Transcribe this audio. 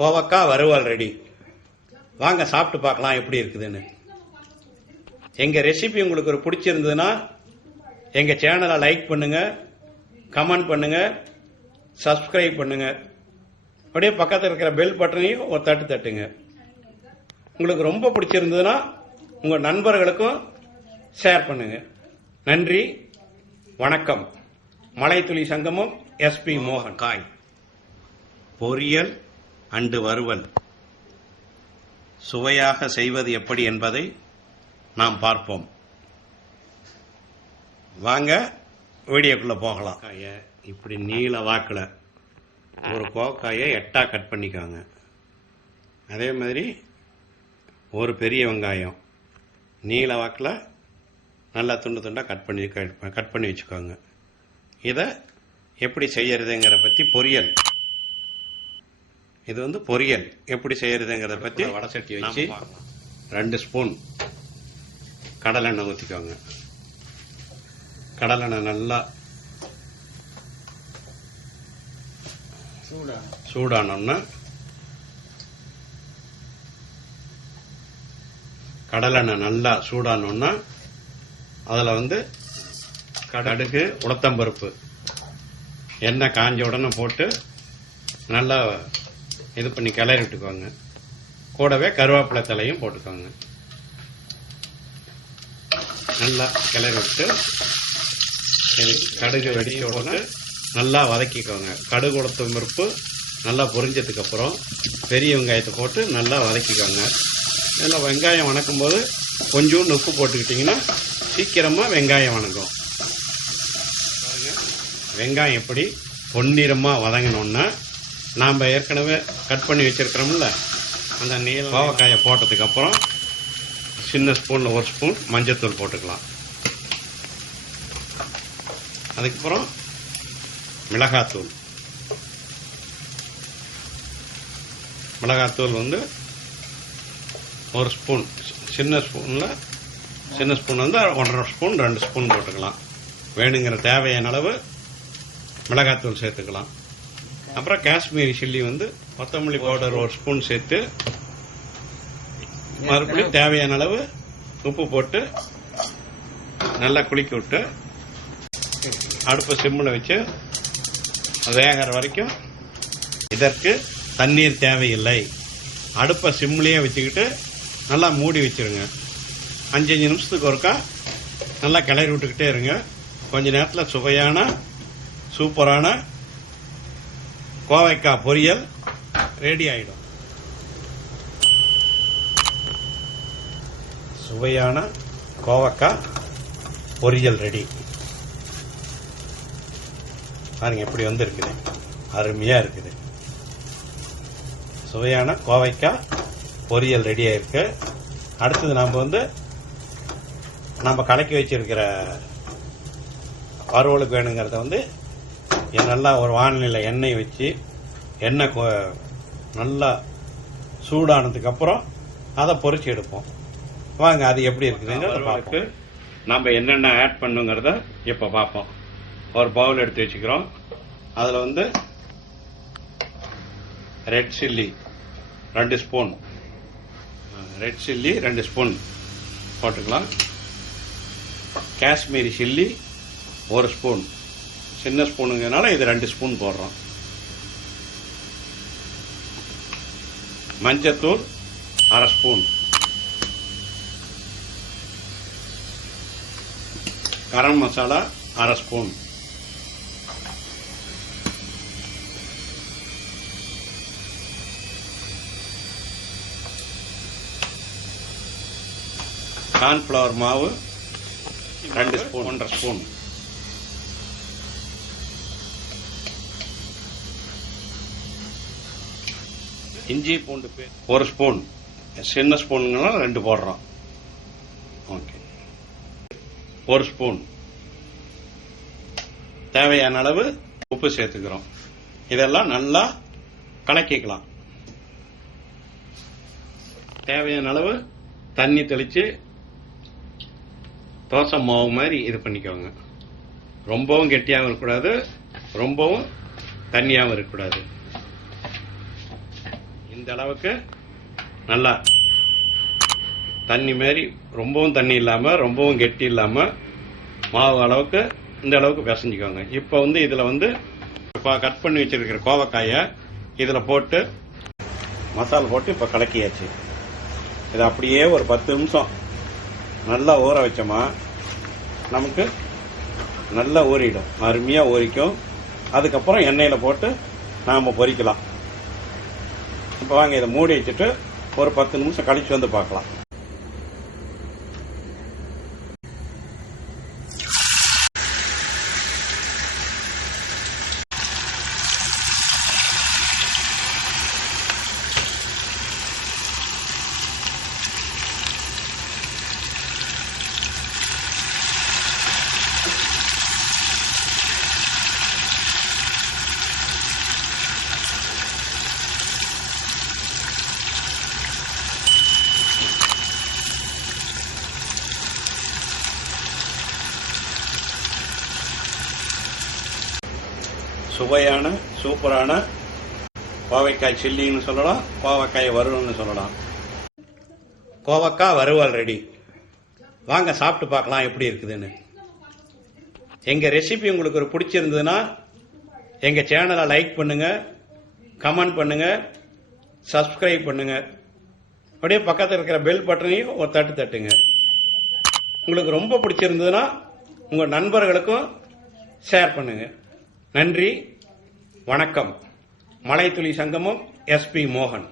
கோவக்காய் வறுவல் ரெடி. வாங்க சாப்பிட்டு பார்க்கலாம் எப்படி இருக்குதுன்னு. எங்கள் ரெசிபி உங்களுக்கு ஒரு பிடிச்சிருந்ததுன்னா எங்கள் சேனலை லைக் பண்ணுங்க கமெண்ட் பண்ணுங்க சப்ஸ்கிரைப் பண்ணுங்க. அப்படியே பக்கத்தில் இருக்கிற பெல் பட்டனையும் ஒரு தட்டு தட்டுங்க. உங்களுக்கு ரொம்ப பிடிச்சிருந்ததுன்னா உங்கள் நண்பர்களுக்கும் ஷேர் பண்ணுங்க. நன்றி வணக்கம். மலைத்துளி சங்கமம் எஸ்பி மோகன் காய் பொரியல் அண்டு வறுவல் சுவையாக செய்வது எப்படி என்பதை நாம் பார்ப்போம். வாங்க வீடியோக்குள்ள போகலாம். காயை இப்படி நீள வாக்கில் ஒரு கோக்காயை எட்டா கட் பண்ணிக்கோங்க. அதே மாதிரி ஒரு பெரிய வெங்காயம் நீள வாக்கில் நல்லா துண்டு துண்டாக கட் பண்ணி கட் பண்ணி வச்சுக்கோங்க. இதை எப்படி செய்யறதுங்கிற பற்றி பொரியல். இது வந்து பொரியல். எப்படி செய்யறதுங்கிறத பற்றி வடசட்டி வச்சு. ரெண்டு ஸ்பூன் கடலெண்ணெய் ஊற்றிக்கோங்க கடலெண்ணெய் நல்லா சூடானோன்னா கடலெண்ணெய் நல்லா சூடானோன்னா அதில் வந்து கடுகு உளுத்தம்பருப்பு. எண்ணெய் காஞ்ச உடனே போட்டு நல்லா இது பண்ணி கிளறி விட்டுக்கோங்க. கூடவே கருவேப்பிலை தலையும் போட்டுக்கோங்க. நல்லா கிளறி விட்டு இது கடுகு உடனே நல்லா வதக்கிக்கோங்க. கடுகு உளுத்தம் பருப்பு நல்லா பொரிஞ்சதுக்கு அப்புறம் பெரிய வெங்காயத்தை போட்டு நல்லா வதக்கிக்கோங்க. இதில் வெங்காயம் வணக்கும் போது கொஞ்சோண்டு உப்பு போட்டுக்கிட்டிங்கன்னா சீக்கிரமாக வெங்காயம் வணங்கும். பாருங்க. வெங்காயம் எப்படி பொன்னிறமாக வதங்கினோன்னா நாம் ஏற்கனவே கட் பண்ணி வச்சிருக்கிறோம்ல அந்த நீல கோவக்காயை போட்டதுக்கு அப்புறம் சின்ன ஸ்பூனில் ஒரு ஸ்பூன் மஞ்சத்தூள் போட்டுக்கலாம். அதுக்கப்புறம் மிளகாத்தூள். மிளகாத்தூள் வந்து ஒரு ஸ்பூன் சின்ன ஸ்பூனில் சின்ன ஸ்பூன் வந்து ஒன்றரை ஸ்பூன் ரெண்டு ஸ்பூன் போட்டுக்கலாம். வேணுங்கிற தேவையான அளவு மிளகாத்தூள் சேர்த்துக்கலாம். அப்புறம் காஷ்மீரி சில்லி வந்து கொத்தமல்லி பவுடர் ஒரு ஸ்பூன் சேர்த்து மறுபடியும் தேவையான அளவு உப்பு போட்டு நல்லா குளிக்க விட்டு அடுப்பை சிம்மில் வச்சு வேகிற வரைக்கும் இதற்கு தண்ணீர் தேவையில்லை. அடுப்பை சிம்லேயே வச்சுக்கிட்டு நல்லா மூடி வச்சிருங்க. அஞ்சஞ்சு நிமிஷத்துக்கு ஒருக்கா நல்லா கிளறி விட்டுக்கிட்டே இருங்க. கொஞ்ச நேரத்தில் சுவையான சூப்பரான கோவைக்காய் பொரியல் ரெடி ஆயிடும். சுவையான கோவக்காய் பொரியல் ரெடி பாருங்க எப்படி வந்திருக்குது. அருமையா இருக்குது. சுவையான கோவைக்காய் பொரியல் ரெடி ஆயிருக்கு. அடுத்தது நாம் வந்து நம்ம கலக்கி வச்சிருக்கிற வறுவலுக்கு வேணுங்கிறத வந்து நல்லா ஒரு வானிலையில் எண்ணெய் வச்சு எண்ணெய் நல்லா சூடானதுக்கு அப்புறம் அதை பொரிச்சு எடுப்போம். வாங்க அது எப்படி இருக்குதுங்கிறத நம்ம என்னென்ன ஆட் பண்ணுங்கிறத இப்போ பார்ப்போம். ஒரு பவுல் எடுத்து வச்சுக்கிறோம். அதில் வந்து ரெட் சில்லி ரெண்டு ஸ்பூன் ரெட் சில்லி ரெண்டு ஸ்பூன் போட்டுக்கலாம். காஷ்மீரி சில்லி ஒரு ஸ்பூன் சின்ன ஸ்பூனுங்கிறதுனால இது ரெண்டு ஸ்பூன் போடுறோம். மஞ்சத்தூள் அரை ஸ்பூன். கரம் மசாலா அரை ஸ்பூன். கார்ன்ஃப்ளவர் மாவு ரெண்டு ஸ்பூன். ஒன்றரை ஸ்பூன். இஞ்சி பூண்டு பே- ஒரு ஸ்பூன் சின்ன ஸ்பூனுங்கனால ரெண்டு போடுறோம். ஓகே ஒரு ஸ்பூன் தேவையான அளவு உப்பு சேர்த்துக்கிறோம். இதெல்லாம் நல்லா கலக்கிக்கலாம். தேவையான அளவு தண்ணி தெளிச்சு தோசை மாவு மாதிரி இது பண்ணிக்கோங்க. ரொம்பவும் கெட்டியாகவும் இருக்கக்கூடாது. ரொம்பவும் தண்ணியாகவும் இருக்கக்கூடாது. இந்த அளவுக்கு நல்லா தண்ணி மாதிரி ரொம்பவும் தண்ணி இல்லாம ரொம்பவும் கெட்டி இல்லாம மாவு அளவுக்கு இந்த அளவுக்கு பிசைஞ்சுக்கோங்க. இப்போ வந்து இதுல வந்து இப்போ கட் பண்ணி வச்சிருக்கிற கோவக்காயை இதுல போட்டு மசாலா போட்டு இப்போ கலக்கியாச்சு. இது அப்படியே ஒரு பத்து நிமிஷம் நல்லா ஊற வச்சோமா நமக்கு நல்லா ஊறிடும். அருமையா ஊறிக்கும். அதுக்கப்புறம் எண்ணெயில போட்டு நாம பொரிக்கலாம். இப்போ வாங்க இதை மூடி வச்சுட்டு ஒரு பத்து நிமிஷம் கழிச்சு வந்து பார்க்கலாம். சுவையான சூப்பரான கோவைக்காய் சில்லின்னு சொல்லலாம் கோவைக்காய் வறுவல்னு சொல்லலாம். கோவக்காய் வறுவல் ரெடி வாங்க சாப்பிட்டு பார்க்கலாம் எப்படி இருக்குதுன்னு. எங்கள் ரெசிபி உங்களுக்கு ஒரு பிடிச்சிருந்ததுன்னா எங்கள் சேனலை லைக் பண்ணுங்க கமெண்ட் பண்ணுங்க சப்ஸ்கிரைப் பண்ணுங்க. அப்படியே பக்கத்தில் இருக்கிற பெல் பட்டனையும் ஒரு தட்டு தட்டுங்க. உங்களுக்கு ரொம்ப பிடிச்சிருந்ததுன்னா உங்கள் நண்பர்களுக்கும் ஷேர் பண்ணுங்க. நன்றி. வணக்கம். மலைத்துளி சங்கமம் எஸ்பி மோகன்.